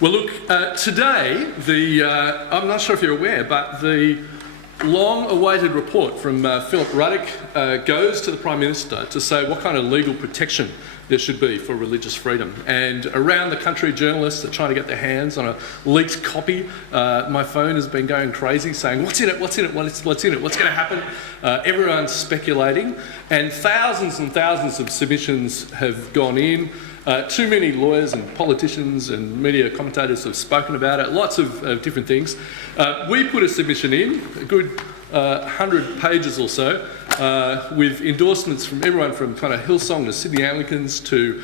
Well, look, today, I'm not sure if you're aware, but the long-awaited report from Philip Ruddock goes to the Prime Minister to say what kind of legal protection there should be for religious freedom. And around the country, journalists are trying to get their hands on a leaked copy. My phone has been going crazy saying, what's in it, what's in it, what's in it, what's going to happen? Everyone's speculating, and thousands of submissions have gone in. Too many lawyers and politicians and media commentators have spoken about it, lots of different things. We put a submission in, a good 100 pages or so, with endorsements from everyone from kind of Hillsong to Sydney Anglicans to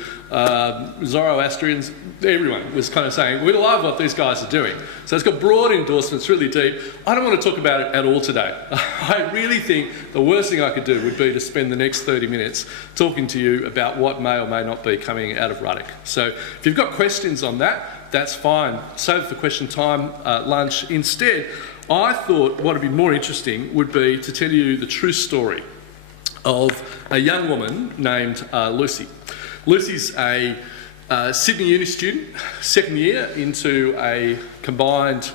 Zoroastrians. Everyone was kind of saying, we love what these guys are doing. So it's got broad endorsements, really deep. I don't want to talk about it at all today. I really think the worst thing I could do would be to spend the next 30 minutes talking to you about what may or may not be coming out of Ruddock. So if you've got questions on that, that's fine. Save it for question time, lunch. Instead, I thought what would be more interesting would be to tell you the true story of a young woman named Lucy. Lucy's a Sydney Uni student, second year into a combined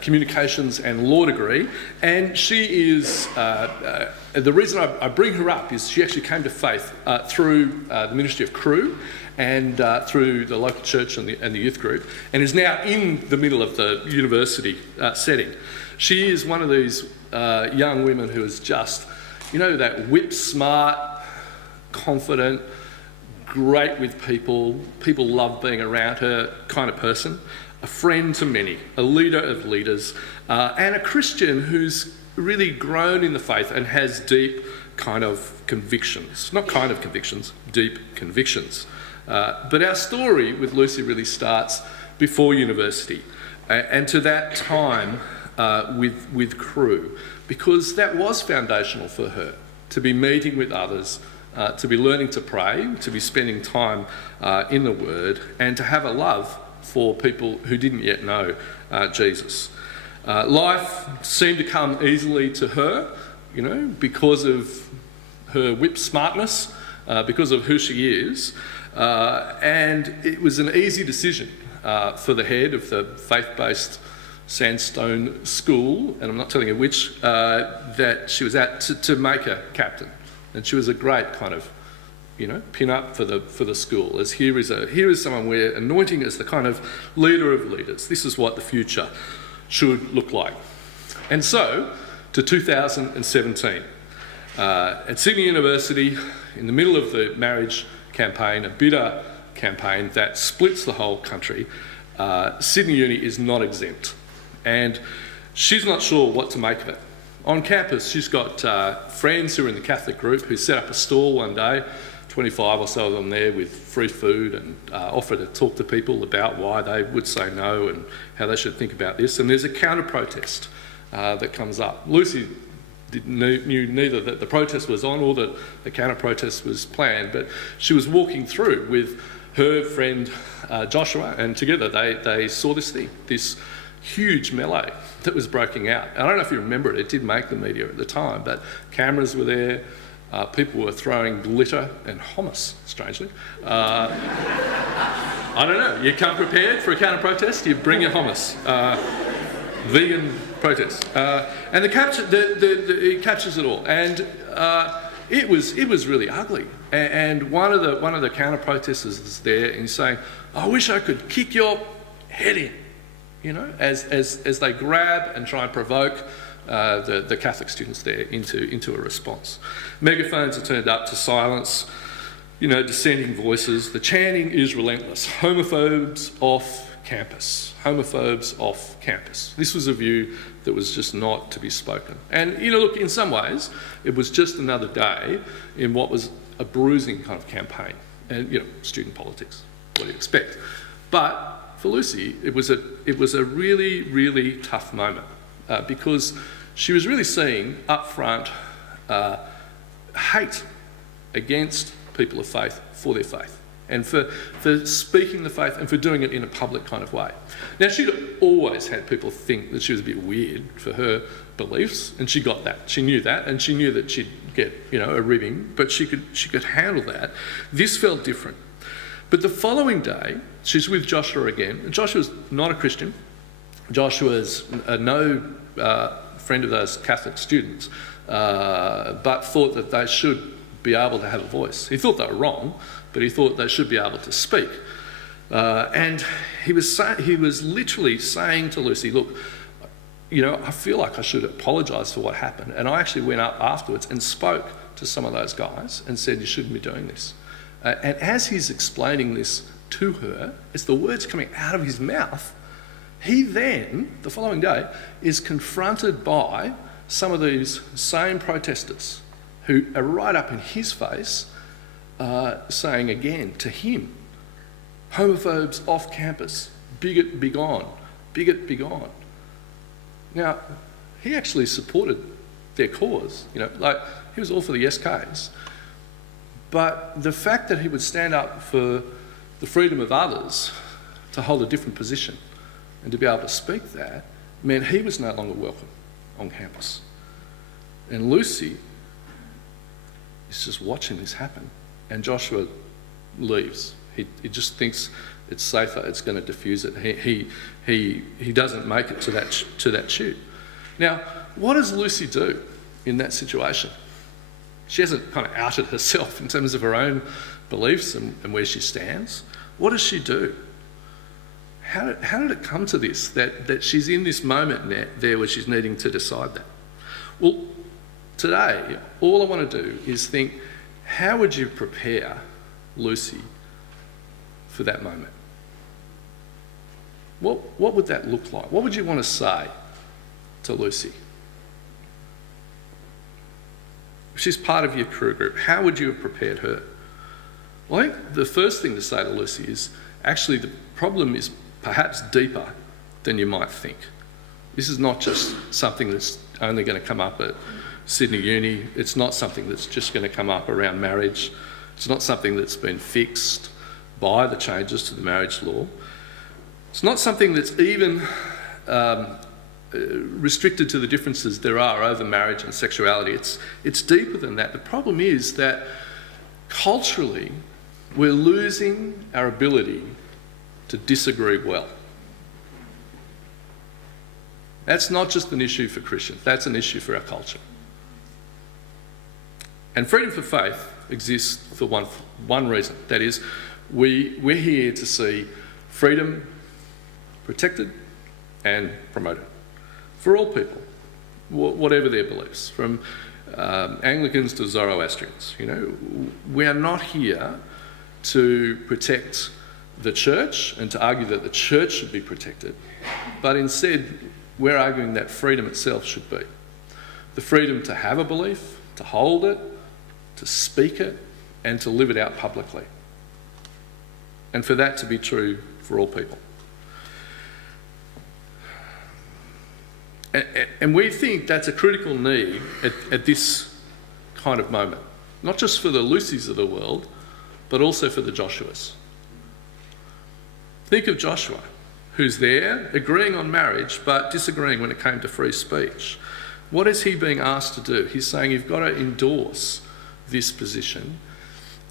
communications and law degree, and she is, the reason I bring her up is she actually came to faith through the Ministry of Crew and through the local church and the youth group, and is now in the middle of the university setting. She is one of these young women who is just, you know, that whip-smart, confident, great with people, people love being around her kind of person, a friend to many, a leader of leaders, and a Christian who's really grown in the faith and has deep kind of convictions. Not kind of convictions, deep convictions. But our story with Lucy really starts before university and to that time with Crew, because that was foundational for her, to be meeting with others, to be learning to pray, to be spending time in the Word, and to have a love for people who didn't yet know Jesus. Life seemed to come easily to her, you know, because of her whip smartness, because of who she is, and it was an easy decision for the head of the faith-based Sandstone School, and I'm not telling you which, that she was at, to make her captain. And she was a great kind of, you know, pin-up for the school, as here is someone we're anointing as the kind of leader of leaders. This is what the future should look like. And so, to 2017, at Sydney University, in the middle of the marriage campaign, a bitter campaign that splits the whole country, Sydney Uni is not exempt. And she's not sure what to make of it. On campus, she's got friends who are in the Catholic group who set up a stall one day, 25 or so of them there with free food, and offer to talk to people about why they would say no and how they should think about this. And there's a counter-protest that comes up. Lucy knew neither that the protest was on or that the counter-protest was planned, but she was walking through with her friend Joshua, and together they saw this thing, this huge melee that was breaking out. I don't know if you remember it did make the media at the time, but cameras were there, people were throwing glitter and hummus, strangely. I don't know, you come prepared for a counter-protest, you bring your hummus. Vegan protest. And it captures it all. And it was really ugly. And one of the counter-protesters is there and he's saying, I wish I could kick your head in. You know, as they grab and try and provoke the Catholic students there into a response. Megaphones are turned up to silence, you know, dissenting voices. The chanting is relentless. Homophobes off campus. Homophobes off campus. This was a view that was just not to be spoken. And, you know, look, in some ways, it was just another day in what was a bruising kind of campaign. And, you know, student politics, what do you expect? But for Lucy, it was a really, really tough moment because she was really seeing up front hate against people of faith for their faith and for speaking the faith and for doing it in a public kind of way. Now, she'd always had people think that she was a bit weird for her beliefs, and she got that. She knew that, and she knew that she'd get, you know, a ribbing, but she could handle that. This felt different. But the following day, she's with Joshua again. And Joshua's not a Christian. Joshua's no friend of those Catholic students, but thought that they should be able to have a voice. He thought they were wrong, but he thought they should be able to speak. And he was literally saying to Lucy, look, I feel like I should apologise for what happened. And I actually went up afterwards and spoke to some of those guys and said, you shouldn't be doing this. And as he's explaining this to her, as the words coming out of his mouth, he then, the following day, is confronted by some of these same protesters who are right up in his face, saying again to him, homophobes off campus, bigot be gone, bigot be gone. Now, he actually supported their cause, he was all for the SKs. But the fact that he would stand up for the freedom of others to hold a different position and to be able to speak that meant he was no longer welcome on campus. And Lucy is just watching this happen, and Joshua leaves. He just thinks it's safer, it's going to diffuse it. He doesn't make it to that tube. Now, what does Lucy do in that situation? She hasn't kind of outed herself in terms of her own beliefs and where she stands. What does she do? How did it come to this, that she's in this moment there where she's needing to decide that? Well, today, all I want to do is think, how would you prepare Lucy for that moment? What would that look like? What would you want to say to Lucy? She's part of your crew group. How would you have prepared her? Well, I think the first thing to say to Lucy is, actually the problem is perhaps deeper than you might think. This is not just something that's only going to come up at Sydney Uni. It's not something that's just going to come up around marriage. It's not something that's been fixed by the changes to the marriage law. It's not something that's even restricted to the differences there are over marriage and sexuality. It's deeper than that. The problem is that culturally we're losing our ability to disagree well. That's not just an issue for Christians, that's an issue for our culture. And freedom for faith exists for one reason. That is, we're here to see freedom protected and promoted for all people, whatever their beliefs, from Anglicans to Zoroastrians. We are not here to protect the church and to argue that the church should be protected, but instead we're arguing that freedom itself should be. The freedom to have a belief, to hold it, to speak it, and to live it out publicly. And for that to be true for all people. And we think that's a critical need at this kind of moment. Not just for the Lucys of the world, but also for the Joshuas. Think of Joshua, who's there, agreeing on marriage, but disagreeing when it came to free speech. What is he being asked to do? He's saying you've got to endorse this position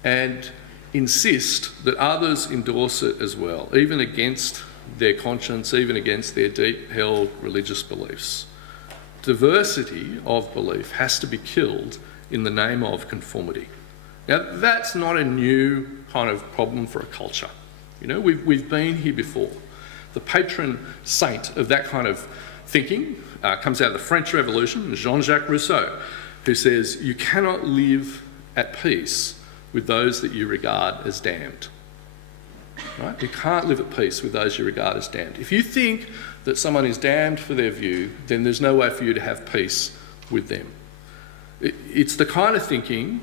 and insist that others endorse it as well, even against their conscience, even against their deep-held religious beliefs. Diversity of belief has to be killed in the name of conformity. Now, that's not a new kind of problem for a culture. We've been here before. The patron saint of that kind of thinking comes out of the French Revolution, Jean-Jacques Rousseau, who says, you cannot live at peace with those that you regard as damned. Right? You can't live at peace with those you regard as damned. If you think that someone is damned for their view, then there's no way for you to have peace with them. It's the kind of thinking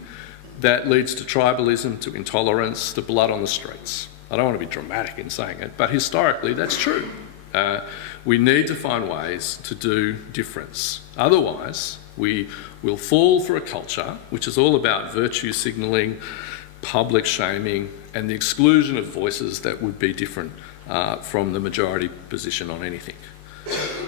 that leads to tribalism, to intolerance, to blood on the streets. I don't want to be dramatic in saying it, but historically that's true. We need to find ways to do difference. Otherwise, we will fall for a culture which is all about virtue signalling, public shaming, and the exclusion of voices that would be different from the majority position on anything.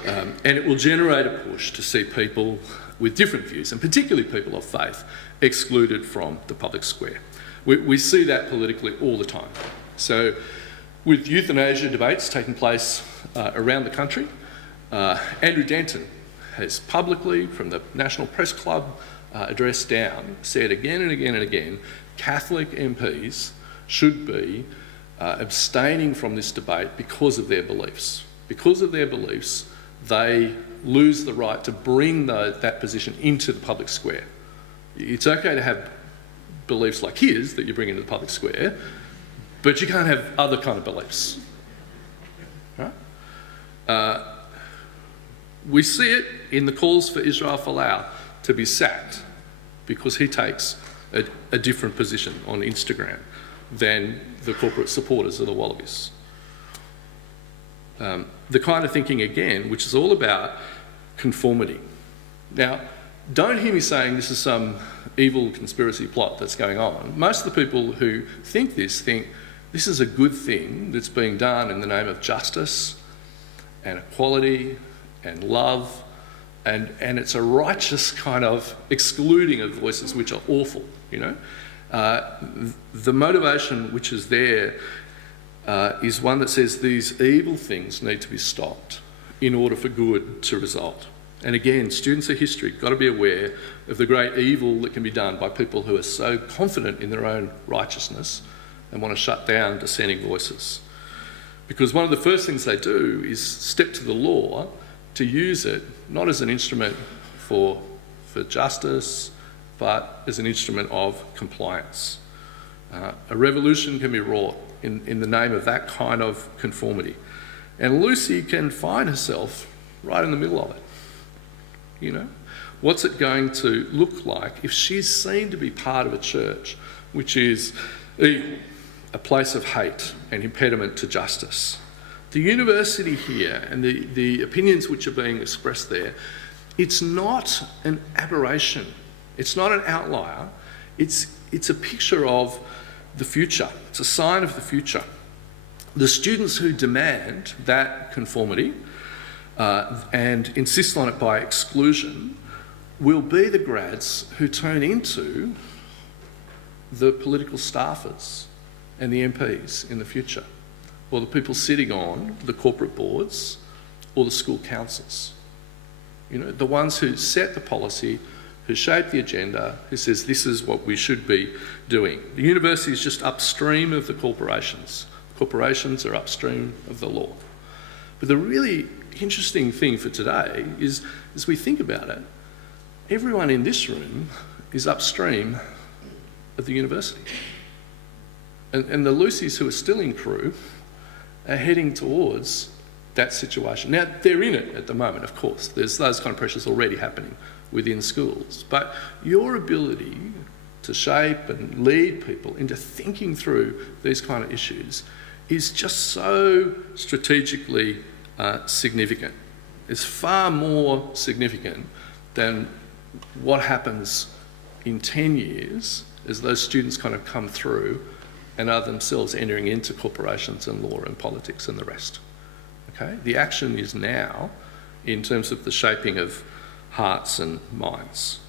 And it will generate a push to see people with different views, and particularly people of faith, excluded from the public square. We see that politically all the time. So with euthanasia debates taking place around the country, Andrew Denton has publicly, from the National Press Club address down, said again and again and again, Catholic MPs should be abstaining from this debate because of their beliefs. Because of their beliefs, they lose the right to bring that position into the public square. It's okay to have beliefs like his that you bring into the public square, but you can't have other kind of beliefs. Right? We see it in the calls for Israel Folau to be sacked because he takes a different position on Instagram than the corporate supporters of the Wallabies. The kind of thinking, again, which is all about conformity. Now, don't hear me saying this is some evil conspiracy plot that's going on. Most of the people who think this is a good thing that's being done in the name of justice and equality and love, and it's a righteous kind of excluding of voices which are awful, you know. The motivation which is there is one that says these evil things need to be stopped in order for good to result. And again, students of history got to be aware of the great evil that can be done by people who are so confident in their own righteousness and want to shut down dissenting voices. Because one of the first things they do is step to the law to use it not as an instrument for justice, but as an instrument of compliance. A revolution can be wrought in the name of that kind of conformity. And Lucy can find herself right in the middle of it. You know, what's it going to look like if she's seen to be part of a church which is evil, a place of hate and impediment to justice? The university here and the opinions which are being expressed there, it's not an aberration. It's not an outlier. It's a picture of the future. It's a sign of the future. The students who demand that conformity and insist on it by exclusion will be the grads who turn into the political staffers and the MPs in the future, or the people sitting on the corporate boards or the school councils. You know, the ones who set the policy, who shape the agenda, who says this is what we should be doing. The university is just upstream of the corporations. Corporations are upstream of the law. But the really interesting thing for today is, as we think about it, everyone in this room is upstream of the university. And the Lucys who are still in Crew are heading towards that situation. Now, they're in it at the moment, of course. There's those kind of pressures already happening within schools. But your ability to shape and lead people into thinking through these kind of issues is just so strategically significant. It's far more significant than what happens in 10 years as those students kind of come through and are themselves entering into corporations and law and politics and the rest. Okay? The action is now in terms of the shaping of hearts and minds.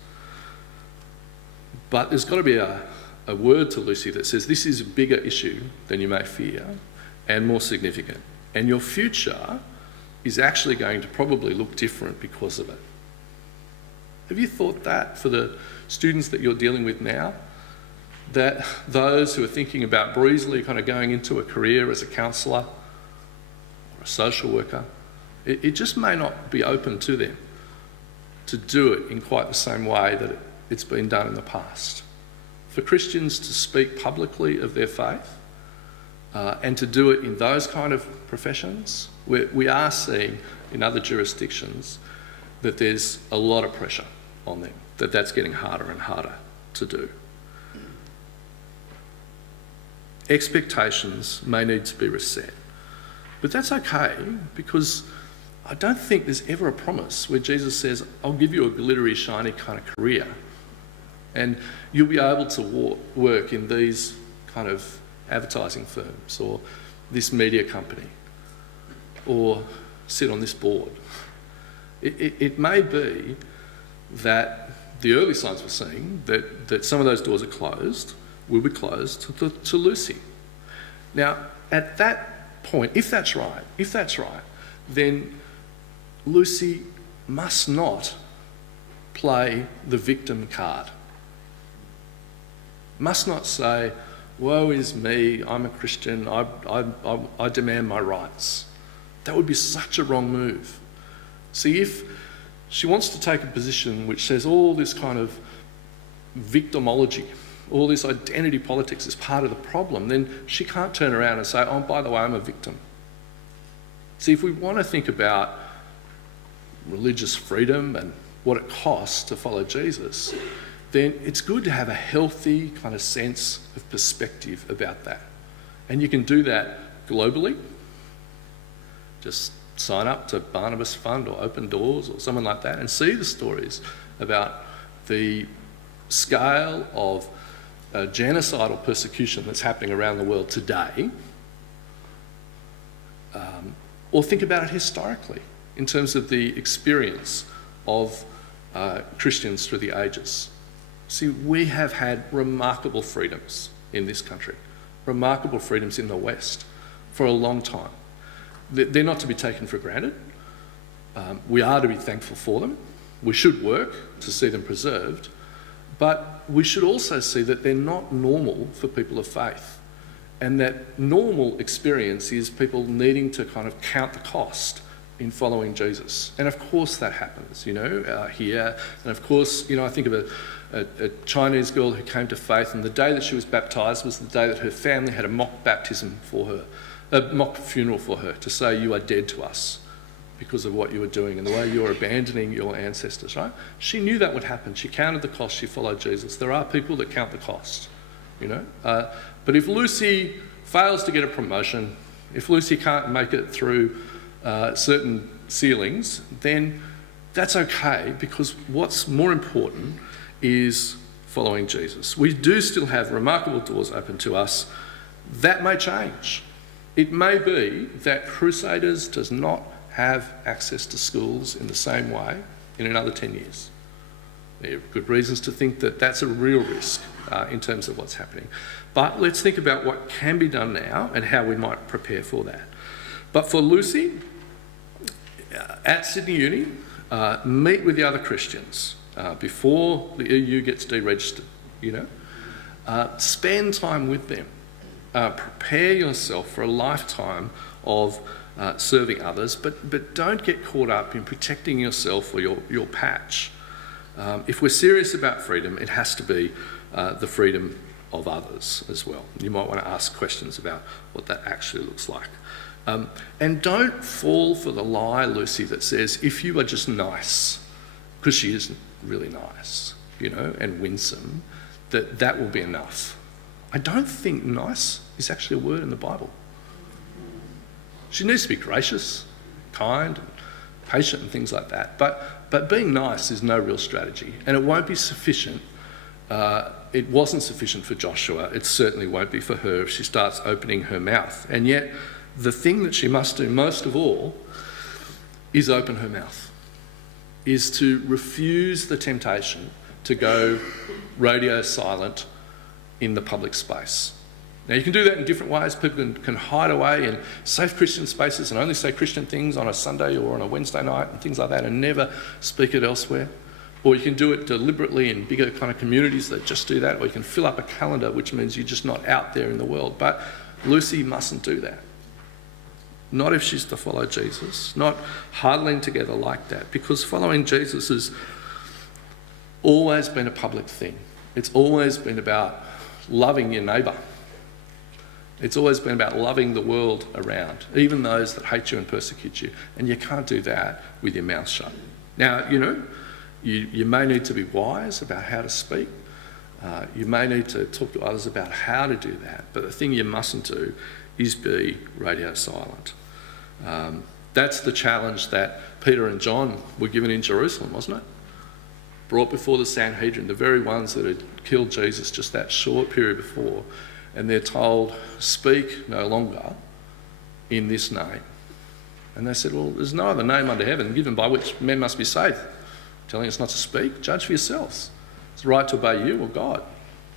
But there's got to be a word to Lucy that says this is a bigger issue than you may fear and more significant. And your future is actually going to probably look different because of it. Have you thought that for the students that you're dealing with now? That those who are thinking about breezily kind of going into a career as a counsellor or a social worker, it just may not be open to them to do it in quite the same way that it's been done in the past. For Christians to speak publicly of their faith and to do it in those kind of professions, we are seeing in other jurisdictions that there's a lot of pressure on them, that's getting harder and harder to do. Expectations may need to be reset. But that's okay, because I don't think there's ever a promise where Jesus says, I'll give you a glittery, shiny kind of career, and you'll be able to work in these kind of advertising firms or this media company or sit on this board. It may be that the early signs we're seeing that some of those doors are closed, will be closed to Lucy. Now, at that point, if that's right, then Lucy must not play the victim card. Must not say, woe is me, I'm a Christian, I demand my rights. That would be such a wrong move. See, if she wants to take a position which says all this kind of victimology, all this identity politics is part of the problem, then she can't turn around and say, oh, by the way, I'm a victim. See, if we want to think about religious freedom and what it costs to follow Jesus, then it's good to have a healthy kind of sense of perspective about that. And you can do that globally. Just sign up to Barnabas Fund or Open Doors or something like that and see the stories about the scale of genocidal persecution that's happening around the world today. Or think about it historically in terms of the experience of Christians through the ages. See, we have had remarkable freedoms in this country, remarkable freedoms in the West for a long time. They're not to be taken for granted. We are to be thankful for them. We should work to see them preserved, but we should also see that they're not normal for people of faith, and that normal experience is people needing to kind of count the cost in following Jesus. And of course that happens, here. And of course, I think of a Chinese girl who came to faith, and the day that she was baptised was the day that her family had a mock baptism for her, a mock funeral for her, to say, you are dead to us because of what you were doing and the way you were abandoning your ancestors, right? She knew that would happen. She counted the cost. She followed Jesus. There are people that count the cost, But if Lucy fails to get a promotion, if Lucy can't make it through certain ceilings, then that's okay, because what's more important is following Jesus. We do still have remarkable doors open to us. That may change. It may be that Crusaders does not have access to schools in the same way in another 10 years. There are good reasons to think that that's a real risk in terms of what's happening. But let's think about what can be done now and how we might prepare for that. But for Lucy, at Sydney Uni, meet with the other Christians before the EU gets deregistered, spend time with them. Prepare yourself for a lifetime of serving others, but don't get caught up in protecting yourself or your patch. If we're serious about freedom, it has to be the freedom of others as well. You might want to ask questions about what that actually looks like. And don't fall for the lie, Lucy, that says if you are just nice, because she is really nice, and winsome, that will be enough. I don't think nice is actually a word in the Bible. She needs to be gracious, kind, and patient and things like that. But being nice is no real strategy, and it won't be sufficient. It wasn't sufficient for Joshua. It certainly won't be for her if she starts opening her mouth. And yet, the thing that she must do most of all is open her mouth, is to refuse the temptation to go radio silent in the public space. Now, you can do that in different ways. People can hide away in safe Christian spaces and only say Christian things on a Sunday or on a Wednesday night and things like that, and never speak it elsewhere. Or you can do it deliberately in bigger kind of communities that just do that, or you can fill up a calendar, which means you're just not out there in the world. But Lucy mustn't do that. Not if she's to follow Jesus, not huddling together like that, because following Jesus has always been a public thing. It's always been about loving your neighbour. It's always been about loving the world around, even those that hate you and persecute you. And you can't do that with your mouth shut. Now, you may need to be wise about how to speak. You may need to talk to others about how to do that. But the thing you mustn't do is be radio silent. That's the challenge that Peter and John were given in Jerusalem, wasn't it? Brought before the Sanhedrin, the very ones that had killed Jesus just that short period before. And they're told, speak no longer in this name. And they said, well, there's no other name under heaven given by which men must be saved. Telling us not to speak, judge for yourselves. It's the right to obey you or God.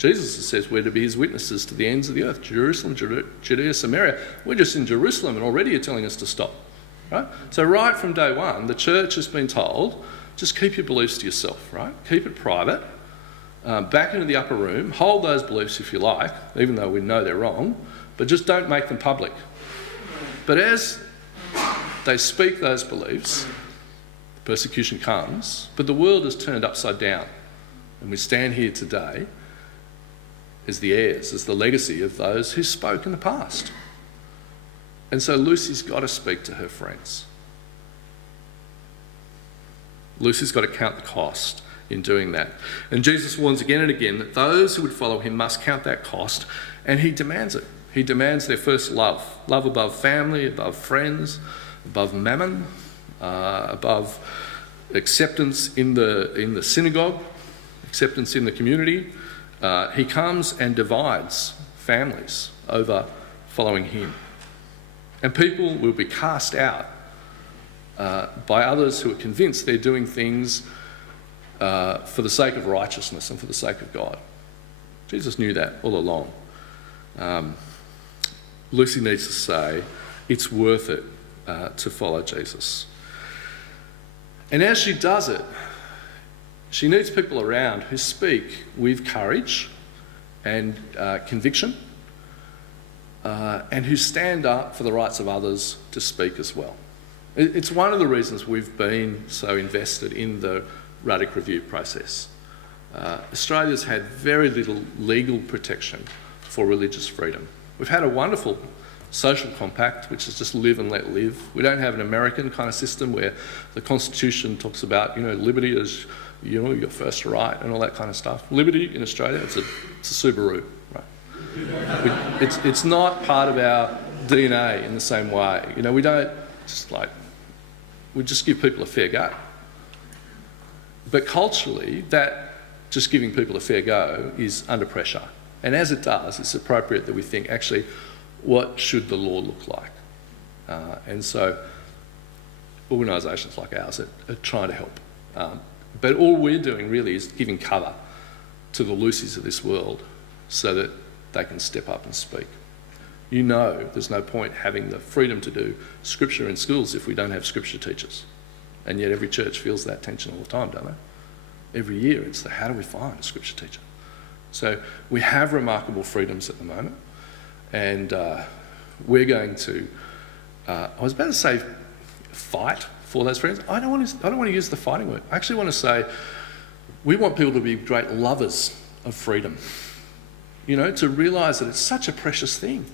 Jesus says we're to be his witnesses to the ends of the earth, Jerusalem, Judea, Samaria. We're just in Jerusalem and already you're telling us to stop. Right? So right from day one, the church has been told, just keep your beliefs to yourself, right? Keep it private, back into the upper room, hold those beliefs if you like, even though we know they're wrong, but just don't make them public. But as they speak those beliefs, persecution comes, but the world is turned upside down. And we stand here today as the heirs, as the legacy of those who spoke in the past. And so Lucy's got to speak to her friends. Lucy's got to count the cost in doing that. And Jesus warns again and again that those who would follow him must count that cost, and he demands it. He demands their first love. Love above family, above friends, above mammon, above acceptance in the synagogue, acceptance in the community. He comes and divides families over following him. And people will be cast out by others who are convinced they're doing things for the sake of righteousness and for the sake of God. Jesus knew that all along. Lucy needs to say, it's worth it to follow Jesus. And as she does it, she needs people around who speak with courage and conviction, and who stand up for the rights of others to speak as well. It's one of the reasons we've been so invested in the Ruddock Review process. Australia's had very little legal protection for religious freedom. We've had a wonderful social compact, which is just live and let live. We don't have an American kind of system where the Constitution talks about, liberty as, your first right and all that kind of stuff. Liberty in Australia, it's a Subaru, right? It's not part of our DNA in the same way. We don't we just give people a fair go. But culturally, that just giving people a fair go is under pressure. And as it does, it's appropriate that we think, actually, what should the law look like? And so organisations like ours are trying to help. But all we're doing really is giving cover to the Lucys of this world so that they can step up and speak. There's no point having the freedom to do scripture in schools if we don't have scripture teachers. And yet every church feels that tension all the time, don't they? Every year it's how do we find a scripture teacher? So we have remarkable freedoms at the moment, and we're going to, I was about to say fight for those freedoms. I don't want to use the fighting word. I actually want to say we want people to be great lovers of freedom. To realise that it's such a precious thing,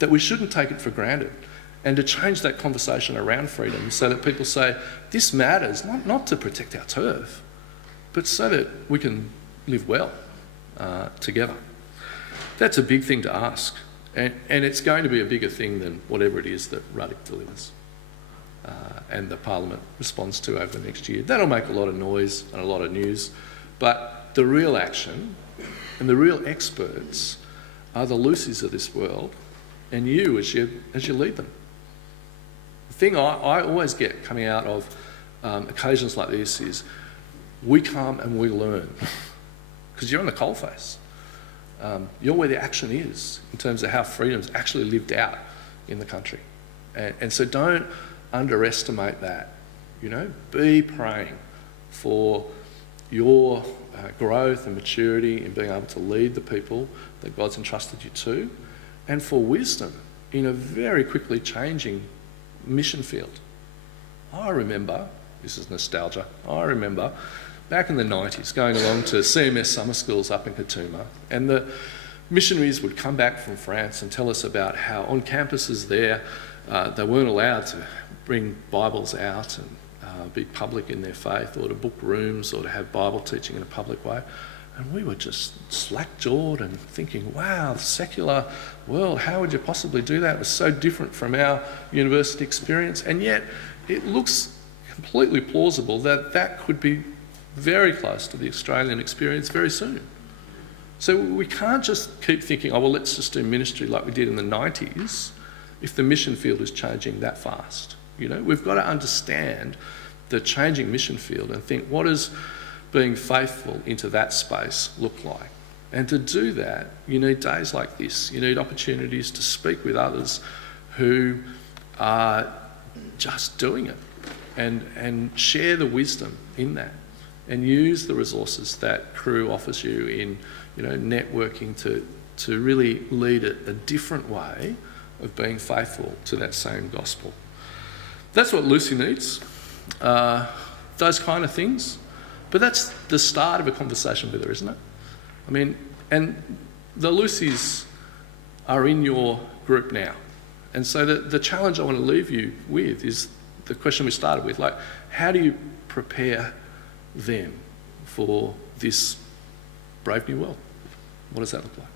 that we shouldn't take it for granted, and to change that conversation around freedom so that people say, this matters, not to protect our turf, but so that we can live well together. That's a big thing to ask, and it's going to be a bigger thing than whatever it is that Ruddock delivers and the Parliament responds to over the next year. That'll make a lot of noise and a lot of news, but the real action and the real experts are the Lucys of this world, and you as you lead them. The thing I always get coming out of occasions like this is we come and we learn, because you're on the coalface. You're where the action is in terms of how freedom's actually lived out in the country. And so don't underestimate that. Be praying for your growth and maturity in being able to lead the people that God's entrusted you to, and for wisdom in a very quickly changing mission field. I remember, this is nostalgia, back in the 90s going along to CMS summer schools up in Katoomba, and the missionaries would come back from France and tell us about how on campuses there they weren't allowed to bring Bibles out and be public in their faith, or to book rooms, or to have Bible teaching in a public way. And we were just slack-jawed and thinking, wow, the secular world, how would you possibly do that? It was so different from our university experience. And yet it looks completely plausible that that could be very close to the Australian experience very soon. So we can't just keep thinking, let's just do ministry like we did in the 90s if the mission field is changing that fast. We've got to understand the changing mission field and think, what does being faithful into that space look like? And to do that, you need days like this. You need opportunities to speak with others who are just doing it, and share the wisdom in that, and use the resources that Crew offers you in, networking to really lead a different way of being faithful to that same gospel. That's what Lucy needs, those kind of things. But that's the start of a conversation with her, isn't it? I mean, and the Lucys are in your group now. And so the challenge I want to leave you with is the question we started with, like, how do you prepare them for this brave new world? What does that look like?